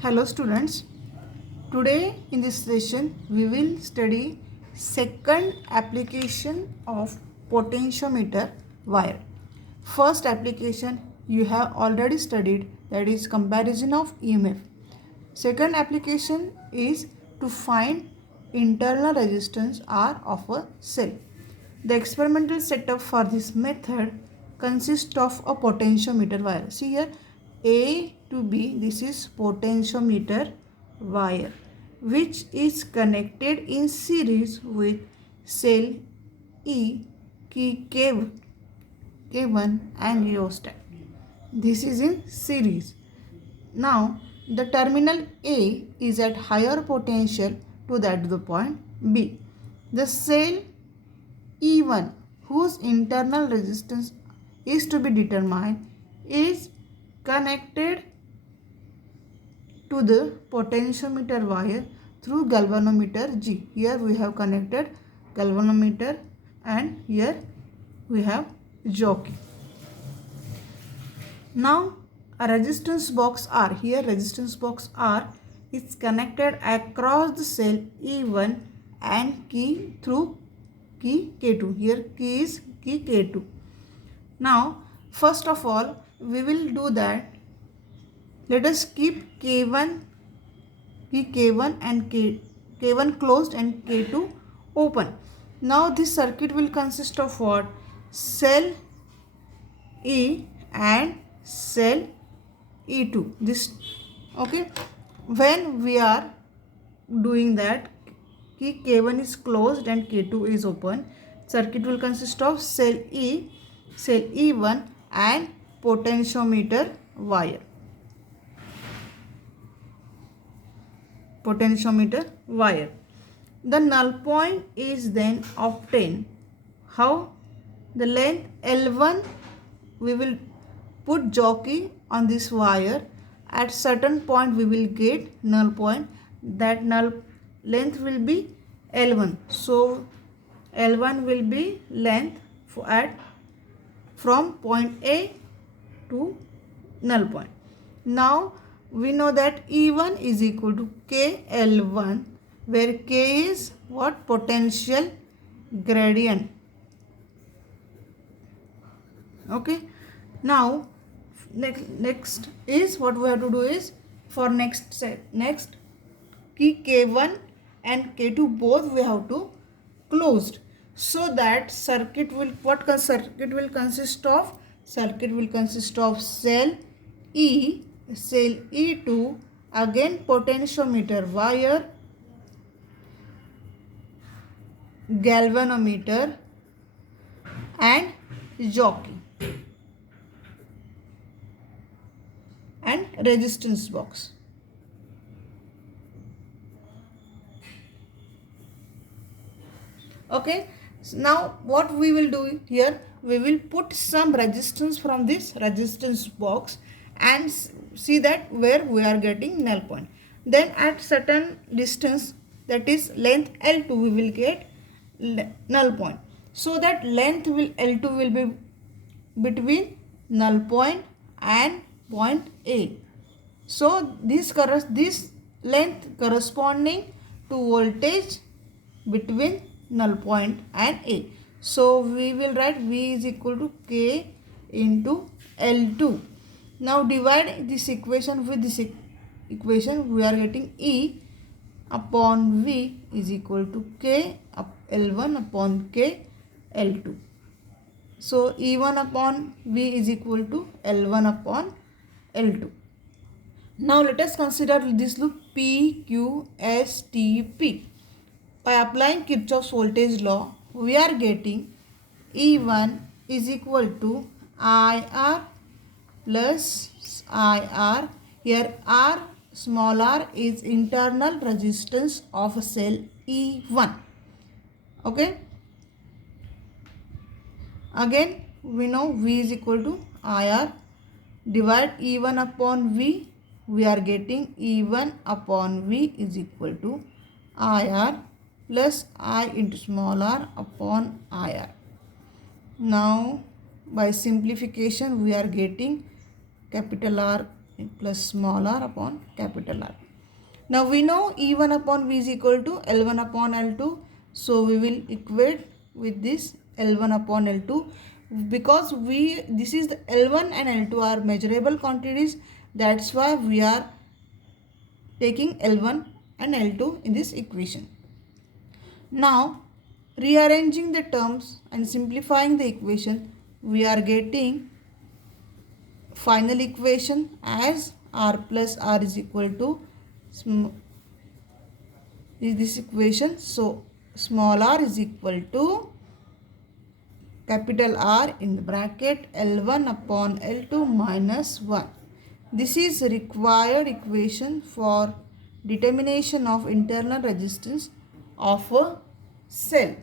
Hello students, today in this session we will study second application of potentiometer wire. First application you have already studied, that is comparison of EMF. Second application is to find internal resistance R of a cell. The experimental setup for this method consists of a potentiometer wire. See here, A to B, this is potentiometer wire which is connected in series with cell E, key K1 and rheostat. This is in series. Now the terminal A is at higher potential to that the point B. The cell E1, whose internal resistance is to be determined, is connected to the potentiometer wire through galvanometer G. Here we have connected galvanometer and here we have jockey. Now a resistance box R, here resistance box R is connected across the cell E1 and key through key K2. Here key is key K2. Now first of all we will do that. Let us keep K1 and K1 closed and K2 open. Now this circuit will consist of what? Cell E and cell E2. This okay. When we are doing that, key K1 is closed and K2 is open. Circuit will consist of cell E, cell E1 and potentiometer wire. Potentiometer wire. The null point is then obtained. How? The length L1, we will put jockey on this wire. At certain point we will get null point. That null length will be L1. So L1 will be length from point A to null point. Now we know that E1 is equal to KL1, where K is what? Potential gradient. Okay. Now next is what we have to do is, for next key K1 and K2 both we have to closed, so that circuit will consist of? Circuit will consist of cell E, cell E2, again potentiometer wire, galvanometer and jockey and resistance box. Okay, so now what we will do here, we will put some resistance from this resistance box and see that where we are getting null point. Then at certain distance, that is length L2, we will get null point. So that length will L2 will be between null point and point A. So this length corresponding to voltage between null point and A. So we will write V is equal to K into L2. Now divide this equation with this equation, we are getting E upon V is equal to K L1 upon K L2. So E1 upon V is equal to L1 upon L2. Now let us consider this loop P, Q, S, T, P. By applying Kirchhoff's voltage law, we are getting E1 is equal to IR plus IR. Here R, small r, is internal resistance of cell E1. Okay. Again we know V is equal to IR. Divide E1 upon V, we are getting E1 upon V is equal to IR plus I into small r upon IR. Now by simplification we are getting capital R plus small r upon capital R. Now we know E1 upon V is equal to L1 upon L2. So we will equate with this L1 upon L2 because this is the L1 and L2 are measurable quantities. That's why we are taking L1 and L2 in this equation. Now rearranging the terms and simplifying the equation, we are getting final equation as R plus R is equal to is this equation. So small r is equal to capital R in the bracket L1 upon L2 minus 1. This is required equation for determination of internal resistance of a cell.